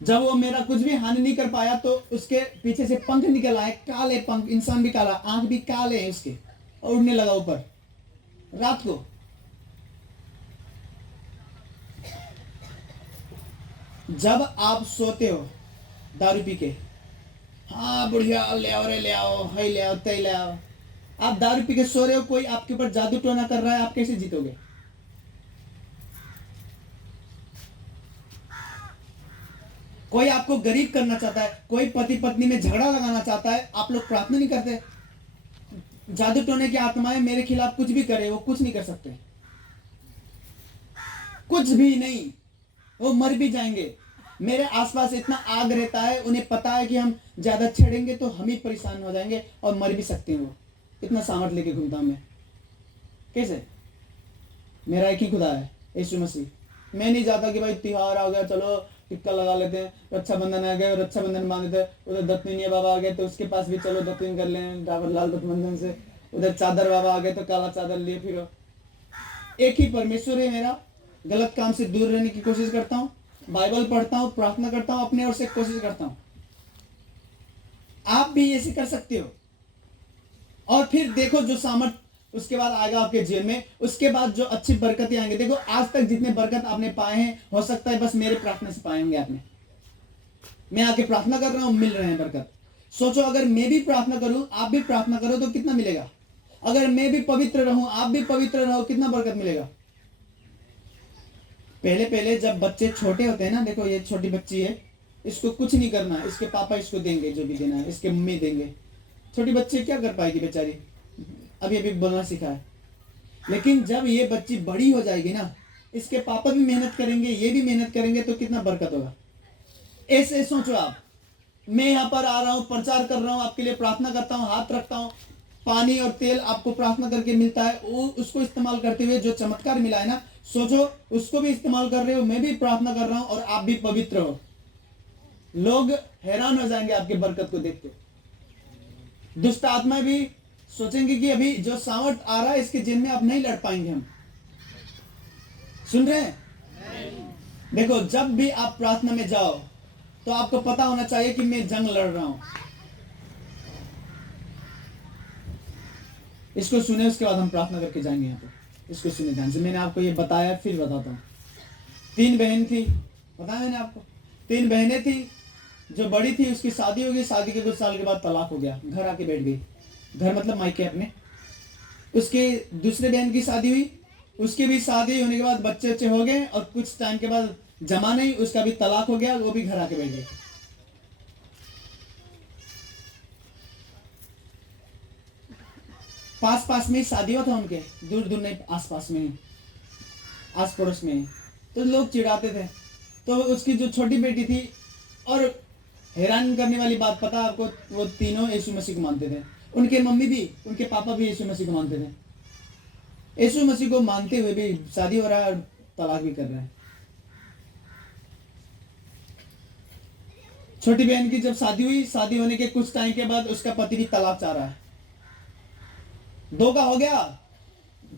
जब वो मेरा कुछ भी हानि नहीं कर पाया तो उसके पीछे से पंख निकल आए, काले पंख, इंसान भी काला, आंख भी काले हैं उसके, और उड़ने लगा ऊपर रात को। जब आप सोते हो दारू पी के, हाँ बुढ़िया ले आओ रे, ले आओ, है ले आओ, तय ले आओ, आप दारू पी के सो रहे हो, कोई आपके ऊपर जादू टोना कर रहा है, आप कैसे जीतोगे? कोई आपको गरीब करना चाहता है, कोई पति पत्नी में झगड़ा लगाना चाहता है, आप लोग प्रार्थना नहीं करते? जादू टोने की आत्माएं मेरे खिलाफ कुछ भी करे, वो कुछ नहीं कर सकते, कुछ भी नहीं, वो मर भी जाएंगे। मेरे आसपास इतना आग रहता है, उन्हें पता है कि हम ज्यादा छेड़ेंगे तो हम ही परेशान हो जाएंगे और मर भी सकते हैं। वो इतना सामर्थ लेके घूमता हूं मैं। कैसे? मेरा एक ही खुदा है, यीशु मसीह। मैं नहीं चाहता कि भाई त्योहार आ गया चलो टिक्का लगा लेते हैं। रक्षाबंधन आ गए, रक्षाबंधन बांधते हैं। उधर दत्तनीय बाबा आ गए तो उसके पास भी चलो दत्तन कर लें डाबर लाल दत्तबंधन से। उधर चादर बाबा आ गए तो काला चादर लिए फिरो। एक ही परमेश्वर है मेरा। गलत काम से दूर रहने की कोशिश करता हूँ, बाइबल पढ़ता हूँ, प्रार्थना करता हूँ, अपने ओर से कोशिश करता हूँ। आप भी ऐसे कर सकते हो। और फिर देखो जो सामर्थ उसके बाद आएगा आपके जीवन में, उसके बाद जो अच्छी बरकतें आएंगे। देखो आज तक जितने बरकत आपने पाए हैं, हो सकता है बस मेरे प्रार्थना से पाए होंगे आपने। मैं आके प्रार्थना कर रहा हूं, मिल रहे हैं बरकत। सोचो अगर मैं भी प्रार्थना करूं, आप भी प्रार्थना करो तो कितना मिलेगा। अगर मैं भी पवित्र रहूं, आप भी पवित्र रहो, कितना बरकत मिलेगा। पहले पहले जब बच्चे छोटे होते हैं ना, देखो ये छोटी बच्ची है, इसको कुछ नहीं करना, इसके पापा इसको देंगे जो भी देना है, इसके मम्मी देंगे। छोटी बच्ची क्या कर पाएगी बेचारी, अभी अभी बोलना सीखा है। लेकिन जब ये बच्ची बड़ी हो जाएगी ना, इसके पापा भी मेहनत करेंगे, ये भी मेहनत करेंगे, तो कितना बरकत होगा। ऐसे सोचो आप। मैं यहाँ पर आ रहा हूँ, प्रचार कर रहा हूँ, आपके लिए प्रार्थना करता हूँ, हाथ रखता हूँ, पानी और तेल आपको प्रार्थना करके मिलता है, वो उसको इस्तेमाल करते हुए जो चमत्कार मिला है ना, सोचो उसको भी इस्तेमाल कर रहे हो, मैं भी प्रार्थना कर रहा हूँ और आप भी पवित्र हो। लोग हैरान हो जाएंगे आपके बरकत को देख के। दुष्ट आत्मा भी सोचेंगे कि अभी जो सावट आ रहा है इसके जिन में अब नहीं लड़ पाएंगे हम। सुन रहे हैं? देखो जब भी आप प्रार्थना में जाओ तो आपको पता होना चाहिए कि मैं जंग लड़ रहा हूं। इसको सुने, उसके बाद हम प्रार्थना करके जाएंगे। यहाँ पे इसको सुने ध्यान से। मैंने आपको ये बताया, फिर बताता हूँ। 3 बहन थी, बताया मैंने आपको। 3 बहनें थी। जो बड़ी थी उसकी शादी हो गई, शादी के कुछ साल के बाद तलाक हो गया, घर आके बैठ गई। घर मतलब मायके अपने। उसके दूसरे बहन की शादी हुई, उसकी भी शादी होने के बाद बच्चे अच्छे हो गए, और कुछ टाइम के बाद जमा नहीं, उसका भी तलाक हो गया, वो भी घर आके बैठ गई। पास पास में ही शादी हुआ था उनके, दूर दूर नहीं, आस पास में ही, आस पड़ोस में ही। तो लोग चिढ़ाते थे। तो उसकी जो छोटी बेटी थी, और हैरान करने वाली बात पता आपको, वो तीनों यीशु मसीह को मानते थे। उनके मम्मी भी, उनके पापा भी यीशु मसीह को मानते थे। यीशु मसीह को मानते हुए भी शादी हो रहा है और तलाक भी कर रहे हैं। छोटी बहन की जब शादी हुई, शादी होने के कुछ टाइम के बाद उसका पति भी तलाक चाह रहा है। 2 का हो गया,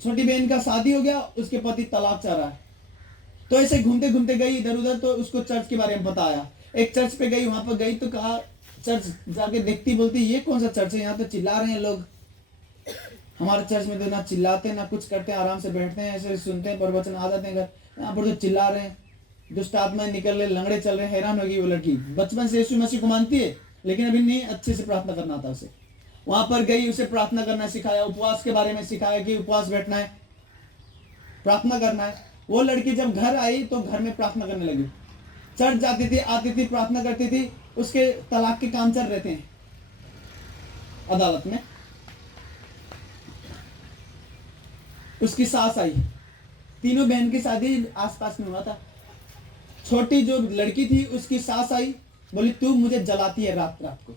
छोटी बहन का शादी हो गया, उसके पति तलाक चाह रहा है। तो ऐसे घूमते घूमते गई इधर उधर, तो उसको चर्च के बारे में बताया। एक चर्च पे गई, वहां पर गई तो कहा, चर्च जाके देखती, बोलती ये कौन सा चर्च है, यहाँ तो चिल्ला रहे हैं लोग। हमारे चर्च में तो ना चिल्लाते ना कुछ करते, आराम से बैठते हैं, ऐसे सुनते हैं, प्रवचन आ जाते हैं घर। यहाँ पर तो चिल्ला रहे हैं, दुष्ट आत्माएं निकल रहे, लंगड़े चल रहे हैं। हैरान होगी वो लड़की, बचपन से यीशु मसीह को मानती है, लेकिन अभी नहीं अच्छे से प्रार्थना करना था उसे। वहां पर गई, उसे प्रार्थना करना सिखाया, उपवास के बारे में सिखाया कि उपवास बैठना है, प्रार्थना करना है। वो लड़की जब घर आई तो घर में प्रार्थना करने लगी। चर्च जाती थी, आती थी, प्रार्थना करती थी। उसके तलाक के काम चल रहे थे अदालत में। उसकी सास आई। तीनों बहन की शादी आसपास में हुआ था। छोटी जो लड़की थी उसकी सास आई, बोली तू मुझे जलाती है रात रात को।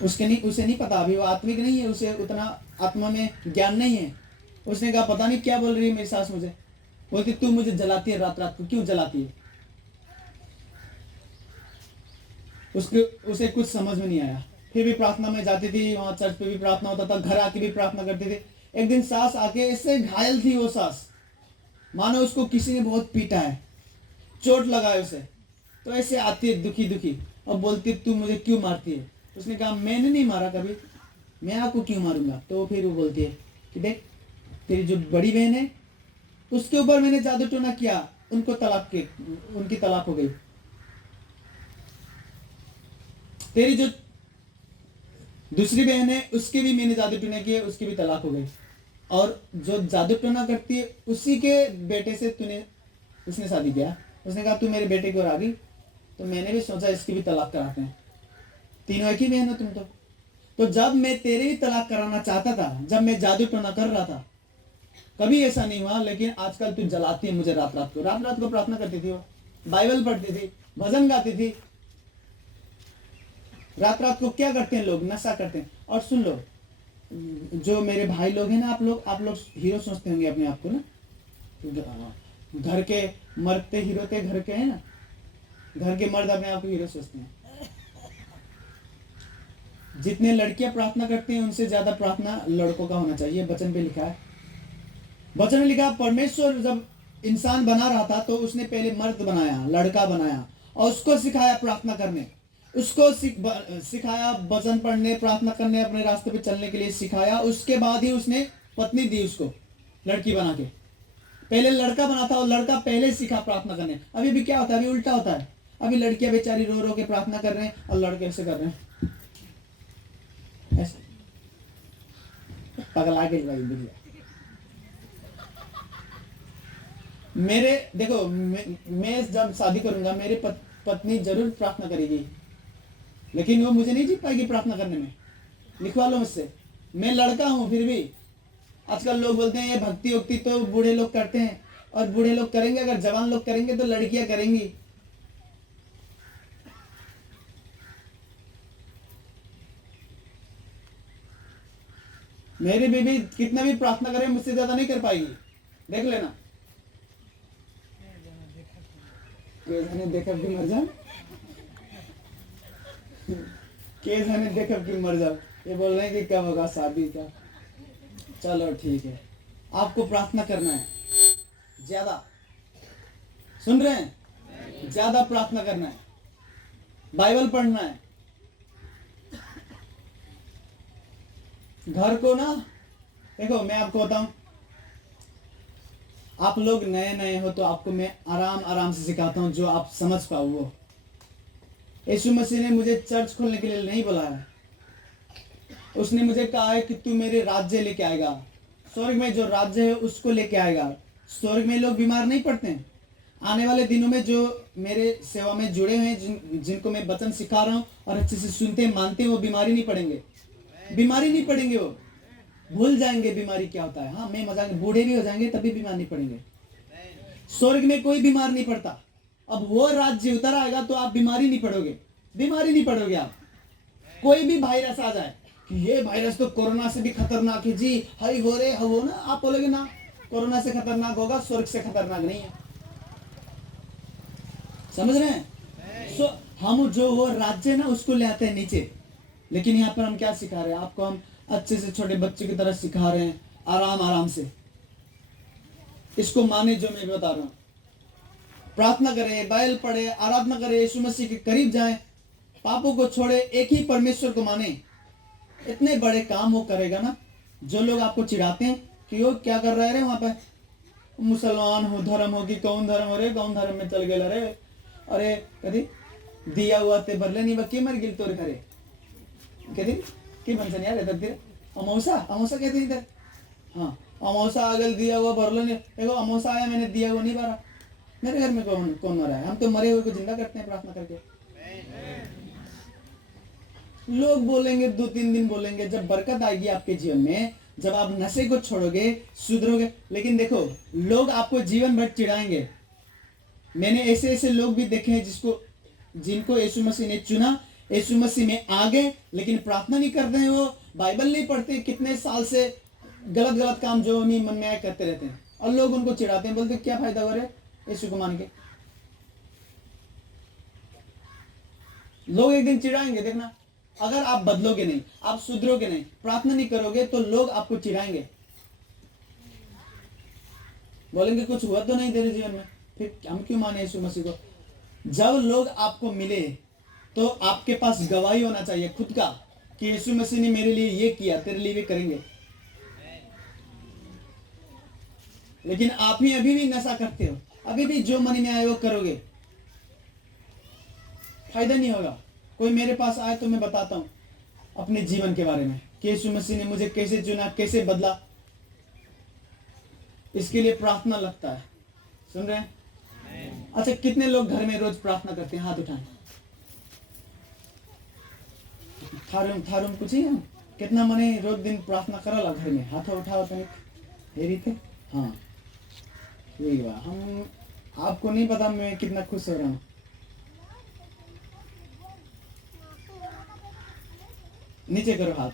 उसे नहीं पता, अभी वो आत्मिक नहीं है, उसे उतना आत्मा में ज्ञान नहीं है। उसने कहा पता नहीं क्या बोल रही है मेरी सास मुझे। बोलती तू मुझे जलाती है रात रात को, क्यों जलाती है। उसे कुछ समझ में नहीं आया। फिर भी प्रार्थना में जाती थी, वहां चर्च पे भी प्रार्थना होता था, घर आके भी प्रार्थना करती थी। एक दिन सास आके, इससे घायल थी वो सास, मानो उसको किसी ने बहुत पीटा है, चोट लगा है उसे। तो ऐसे आती है दुखी दुखी और बोलती तू मुझे क्यों मारती है। उसने कहा मैंने नहीं मारा कभी, मैं आपको क्यों मारूंगा। तो फिर वो बोलती है कि देख तेरी जो बड़ी बहन है उसके ऊपर मैंने जादू टोना किया, उनकी तलाक हो गई। तेरी जो दूसरी बहन है उसके भी मैंने जादू टोना किया, उसकी भी तलाक हो गई। और जो जादू टोना करती है उसी के बेटे से उसने शादी किया। उसने कहा तू मेरे बेटे की ओर आ गई, तो मैंने भी सोचा इसकी भी तलाक कराते हैं। तीनों एक ही बहन हो तुम तो जब मैं तेरे ही तलाक कराना चाहता था, जब मैं जादू टोना कर रहा था, कभी ऐसा नहीं हुआ। लेकिन आजकल तू जलाती है मुझे रात रात को प्रार्थना करती थी, वो बाइबल पढ़ती थी, भजन गाती थी। रात रात को क्या करते हैं लोग, नशा करते हैं। और सुन लो, जो मेरे भाई लोग हैं ना, आप लोग हीरो सोचते होंगे अपने आप को ना, घर के मरते हीरो थे घर के, है ना, घर के मर्द अपने आप को हीरो सोचते हैं। जितने लड़कियां प्रार्थना करती हैं उनसे ज्यादा प्रार्थना लड़कों का होना चाहिए। वचन पे लिखा है, वचन में लिखा, परमेश्वर जब इंसान बना रहा था तो उसने पहले मर्द बनाया, लड़का बनाया, और उसको सिखाया प्रार्थना करने, उसको सिखाया वचन पढ़ने, प्रार्थना करने, अपने रास्ते पे चलने के लिए सिखाया। उसके बाद ही उसने पत्नी दी उसको, लड़की बना के। पहले लड़का बना था और लड़का पहले सीखा प्रार्थना करने। अभी भी क्या होता है, अभी उल्टा होता है। अभी लड़कियां बेचारी रो रो के प्रार्थना कर रहे हैं और लड़के ऐसे कर रहे हैं, ऐसे पगला के भाई। मेरे देखो, मैं जब शादी करूंगा मेरी पत्नी जरूर प्रार्थना करेगी, लेकिन वो मुझे नहीं जीत पाएगी प्रार्थना करने में। लिखवा लो मुझसे, मैं लड़का हूं फिर भी। आजकल लोग बोलते हैं ये भक्ति वक्ति तो बूढ़े लोग करते हैं, और बूढ़े लोग करेंगे, अगर जवान लोग करेंगे तो लड़कियां करेंगी। मेरी बीबी कितना भी प्रार्थना करे मुझसे ज्यादा नहीं कर पाएगी, देख लेना। देखा कि मर जाओ, केस हमें देखा कि मर जाओ। ये बोल रहे हैं कि कब होगा शादी का। चलो ठीक है, आपको प्रार्थना करना है ज्यादा, सुन रहे हैं, ज्यादा प्रार्थना करना है, बाइबल पढ़ना है। घर को ना, देखो मैं आपको बताऊं, आप लोग नए नए हो तो आपको मैं आराम आराम से सिखाता हूं जो आप समझ पाओ वो। यीशु मसीह ने मुझे चर्च खोलने के लिए नहीं बुलाया, उसने मुझे कहा है कि तू मेरे राज्य लेके आएगा, स्वर्ग में जो राज्य है उसको लेके आएगा। स्वर्ग में लोग बीमार नहीं पड़ते हैं। आने वाले दिनों में जो मेरे सेवा में जुड़े हुए हैं, जिनको मैं वचन सिखा रहा हूँ और अच्छे से सुनते मानते हैं, वो बीमारी नहीं पड़ेंगे, बीमारी नहीं पड़ेंगे, वो भूल जाएंगे बीमारी क्या होता है। हाँ मैं मजाक, बूढ़े भी हो जाएंगे तभी बीमार नहीं पड़ेंगे। स्वर्ग में कोई बीमार नहीं पड़ता। अब वो राज्य उतर आएगा तो आप बीमारी नहीं पड़ोगे, बीमारी नहीं पड़ोगे आप। कोई भी वायरस आ जाए कि ये वायरस तो कोरोना से भी खतरनाक है जी, हाई हो रे हो ना, आप बोलोगे ना कोरोना से खतरनाक होगा, स्वर्ग से खतरनाक नहीं है। समझ रहे हैं? सो हम जो वो राज्य ना उसको ले आते हैं नीचे, लेकिन यहाँ पर हम क्या सिखा रहे हैं आपको? हम अच्छे से छोटे बच्चे की तरह सिखा रहे हैं, आराम आराम से। इसको माने जो मैं बता रहा हूँ, प्रार्थना करें, बाइबल पढ़े, आराधना करें, यीशु मसीह के करीब जाएं, पापों को छोड़े, एक ही परमेश्वर को माने। इतने बड़े काम वो करेगा ना। जो लोग आपको चिढ़ाते हैं कि वो क्या कर रहे हैं वहां पर, मुसलमान हो, धर्म हो कि कौन धर्म हो रे, कौन धर्म में चल गए रे, अरे कदी दिया हुआ ते भरले नहीं बक्की मर गिल तोर करे कदी की बनसन यार इधर दिर अमौसा अमौसा कहते इधर। हाँ अमौसा अगल दिया हुआ भरलो नहीं, देखो अमौसा आया मैंने दिया हुआ नहीं भरा। मेरे घर में कौन मरा है? हम तो मरे हुए को जिंदा करते हैं प्रार्थना करके। लोग बोलेंगे 2-3 दिन बोलेंगे, जब बरकत आएगी आपके जीवन में, जब आप नशे को छोड़ोगे, सुधरोगे। लेकिन देखो लोग आपको जीवन भर चिढ़ाएंगे। मैंने ऐसे ऐसे लोग भी देखे हैं जिनको यीशु मसीह ने चुना, यीशु मसीह में आ गए, लेकिन प्रार्थना नहीं करते हैं, वो बाइबल नहीं पढ़ते, कितने साल से गलत गलत काम जो उन्हीं मन में आए करते रहते हैं, और लोग उनको चिढ़ाते हैं, बोलते क्या फायदा हो रहा है यीशु को मान के। लोग एक दिन चिढ़ाएंगे, देखना। अगर आप बदलोगे नहीं, आप सुधरोगे नहीं, प्रार्थना नहीं करोगे, तो लोग आपको चिढ़ाएंगे, बोलेंगे कुछ हुआ तो नहीं तेरे जीवन में, फिर हम क्यों माने यीशु मसीह को। जब लोग आपको मिले तो आपके पास गवाही होना चाहिए खुद का कि यीशु मसीह ने मेरे लिए ये किया, तेरे लिए भी करेंगे। लेकिन आप ही अभी भी नशा करते हो, अभी भी जो मन में आए वो करोगे, फायदा नहीं होगा। कोई मेरे पास आए तो मैं बताता हूं अपने जीवन के बारे में कि यीशु मसीह ने मुझे कैसे चुना, कैसे बदला। इसके लिए प्रार्थना लगता है। सुन रहे हैं? अच्छा कितने लोग घर में रोज प्रार्थना करते हैं? हाथ उठाएं। थारूम कुछ ही है? कितना मने रोज दिन प्रार्थना करला घर में? हाथ उठाओ तो हेरी थे। हाँ यही बात। हम आपको नहीं पता मैं कितना खुश हो रहा हूँ। नीचे करो हाथ।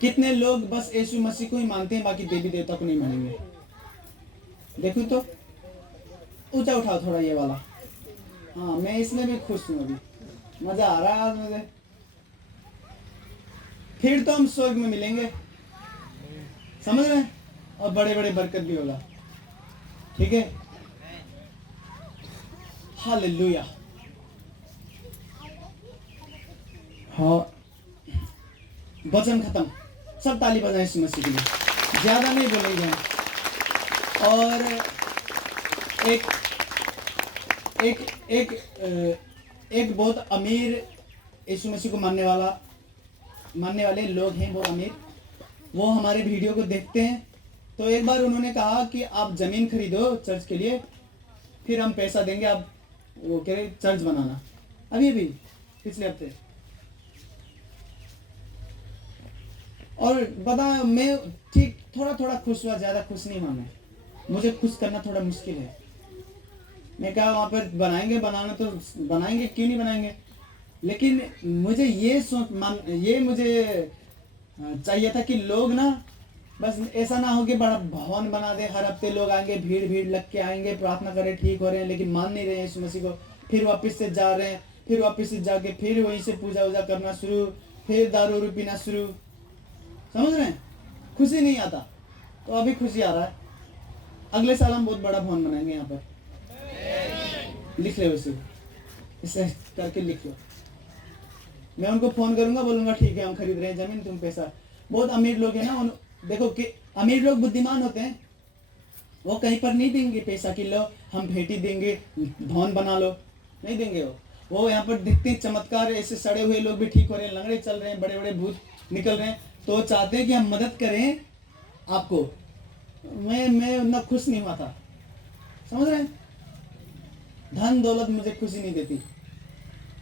कितने लोग बस यीशु मसीह को ही मानते हैं, बाकी देवी देवता को नहीं मानेंगे? देखो तो ऊंचा उठाओ थोड़ा ये वाला। हाँ, मैं इसमें भी खुश हूँ अभी, मजा आ रहा है आज मुझे। फिर तो हम स्वर्ग में मिलेंगे, समझ रहे हैं, और बड़े बड़े बरकत भी होगा, ठीक है। हालेलुया। हाँ, वचन खत्म। सब ताली बजाएं यीशु मसीह के लिए, ज्यादा नहीं बोलेंगे हम। और एक एक एक एक बहुत अमीर यीशु मसीह को मानने वाले लोग हैं, बहुत अमीर। वो हमारे वीडियो को देखते हैं, तो एक बार उन्होंने कहा कि आप ज़मीन खरीदो चर्च के लिए, फिर हम पैसा देंगे, आप वो कह रहे चर्च बनाना। अभी पिछले हफ्ते। और बता, मैं ठीक थोड़ा खुश हुआ, ज़्यादा खुश नहीं हुआ मैं। मुझे खुश करना थोड़ा मुश्किल है। मैं कहा वहाँ पर बनाना तो बनाएंगे, क्यों नहीं बनाएंगे, लेकिन मुझे ये मुझे चाहिए था कि लोग ना, बस ऐसा ना हो कि बड़ा भवन बना दे, हर हफ्ते लोग आएंगे, भीड़ लग के आएंगे, प्रार्थना करें, ठीक हो रहे हैं, लेकिन मान नहीं रहे हैं यीशु मसीह को। फिर वापस से जा रहे हैं, फिर वापस से जाके फिर वहीं से पूजा वूजा करना शुरू, फिर दारू वारू पीना शुरू, समझ रहे हैं। खुशी नहीं आता। तो अभी खुशी आ रहा है। अगले साल हम बहुत बड़ा भवन बनाएंगे यहाँ पर, लिख लो उसे, इसे करके लिख लो। मैं उनको फोन करूंगा, बोलूंगा ठीक है हम खरीद रहे हैं जमीन, तुम पैसा। बहुत अमीर लोग हैं ना, देखो कि अमीर लोग बुद्धिमान होते हैं, वो कहीं पर नहीं देंगे पैसा कि लो हम भेटी देंगे, भवन बना लो, नहीं देंगे। वो यहाँ पर दिखते हैं चमत्कार, ऐसे सड़े हुए लोग भी ठीक हो रहे हैं, लंगड़े चल रहे हैं, बड़े बड़े भूत निकल रहे हैं, तो चाहते हैं कि हम मदद करें आपको। मैं उतना खुश नहीं हुआ था, समझ रहे हैं। धन दौलत मुझे खुशी नहीं देती।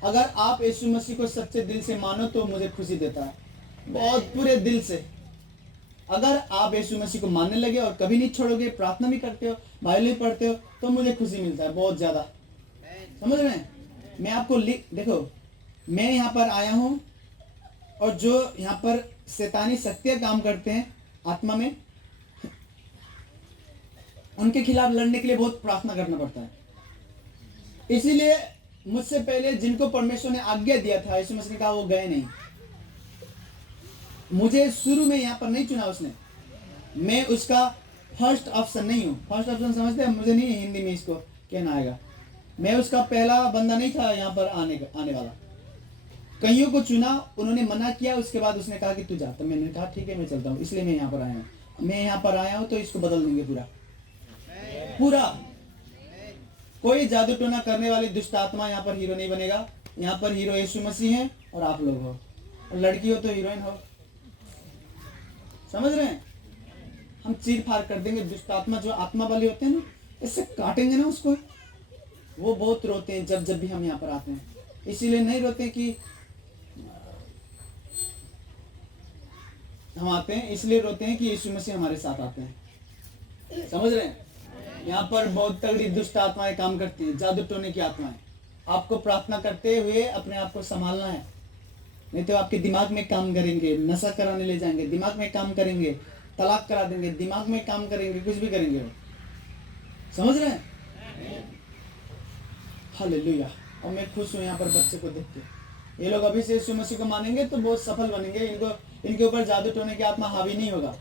अगर आप यीशु मसीह को सच्चे दिल से मानो तो मुझे खुशी देता है, बहुत पूरे दिल से। अगर आप यीशु मसीह को मानने लगे और कभी नहीं छोड़ोगे, प्रार्थना भी करते हो, बाइबल भी पढ़ते हो, तो मुझे खुशी मिलता है बहुत ज़्यादा, समझ रहे हैं। मैं आपको देखो, मैं यहाँ पर आया हूँ, और जो यहाँ पर शैतानी शक्तियाँ काम करते हैं आत्मा में, उनके खिलाफ लड़ने के लिए बहुत प्रार्थना करना पड़ता है। इसीलिए मुझसे पहले जिनको परमेश्वर ने आज्ञा दिया था, यीशु मसीह ने कहा, वो गए नहीं। मुझे शुरू में यहाँ पर नहीं चुना उसने, मैं उसका फर्स्ट ऑप्शन नहीं हूँ। फर्स्ट ऑप्शन समझते हैं, मुझे नहीं हिंदी में इसको कहना आएगा। मैं उसका पहला बंदा नहीं था यहाँ पर आने वाला। कईयों को चुना, उन्होंने मना किया, उसके बाद उसने कहा कि तू जा, तो मैंने कहा ठीक है मैं चलता हूँ। इसलिए मैं यहाँ पर आया हूँ। मैं यहाँ पर आया हूँ तो इसको बदल देंगे पूरा। कोई जादू टोना करने वाली दुष्ट आत्मा यहाँ पर हीरो नहीं बनेगा। यहाँ पर हीरो यीशु मसीह है और आप लोग हो, और लड़की हो तो हीरोइन हो, समझ रहे हैं। हम चीर फाड़ कर देंगे दुष्ट आत्मा, जो आत्मा वाले होते हैं ना, इससे काटेंगे ना उसको। वो बहुत रोते हैं जब भी हम यहाँ पर आते हैं। इसीलिए नहीं रोते कि हम आते हैं, इसलिए रोते हैं कि यीशु मसीह हमारे साथ आते हैं, समझ रहे हैं। यहाँ पर बहुत तगड़ी दुष्ट आत्माएं काम करती हैं, जादू टोने की आत्माएं। आपको प्रार्थना करते हुए अपने आप को संभालना है, नहीं तो आपके दिमाग में काम करेंगे, नशा कराने ले जाएंगे, दिमाग में काम करेंगे, तलाक करा देंगे, दिमाग में काम करेंगे, कुछ भी करेंगे वो, समझ रहे हैं। हालेलुया। और मैं खुश हूँ यहाँ पर बच्चे को देख के। ये लोग अभी से यीशु मसीह को मानेंगे तो बहुत सफल बनेंगे। इनके ऊपर जादू टोने की आत्मा हावी नहीं होगा।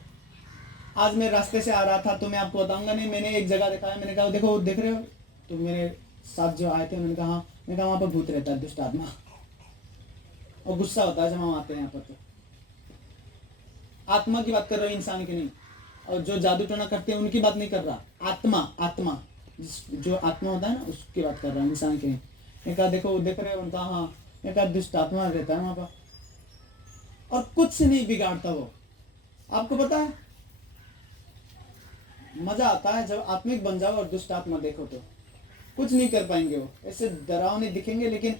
आज मैं रास्ते से आ रहा था, तो मैं आपको बताऊंगा नहीं, मैंने एक जगह दिखाया, मैंने कहा देखो देख रहे हो, तो मेरे साथ जो आए थे उन्होंने कहा, मैंने कहा वहाँ पर भूत रहता है, दुष्ट आत्मा, और गुस्सा होता है जब हम आते हैं यहाँ पर। तो आत्मा की बात कर रहा हूँ, इंसान की नहीं। और जो जादू टोना करते हैं उनकी बात नहीं कर रहा, आत्मा जो आत्मा होता है ना, उसकी बात कर रहा हूँ, इंसान की नहीं। मैं कहा देखो देख रहे हो, उनका हाँ। मैं कहा दुष्ट आत्मा रहता है वहाँ पर, और कुछ नहीं बिगाड़ता वो। आपको पता है, मजा आता है जब आत्मिक बन जाओ और दुष्ट आत्मा देखो, तो कुछ नहीं कर पाएंगे वो। ऐसे डरावने दिखेंगे, लेकिन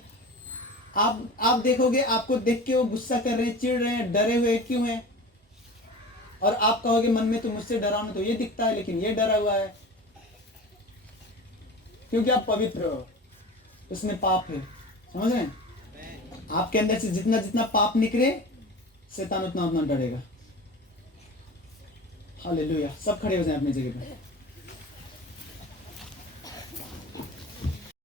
आप देखोगे, आपको देख के वो गुस्सा कर रहे हैं, चिढ़ रहे हैं, डरे हुए क्यों हैं, और आप कहोगे मन में तो मुझसे डरावना तो ये दिखता है, लेकिन ये डरा हुआ है, क्योंकि आप पवित्र हो, उसमें पाप है, समझ रहे हैं। आपके अंदर से जितना जितना पाप निकले, शैतान उतना उतना डरेगा। हालेलुया। सब खड़े हो जाएं अपनी जगह पे।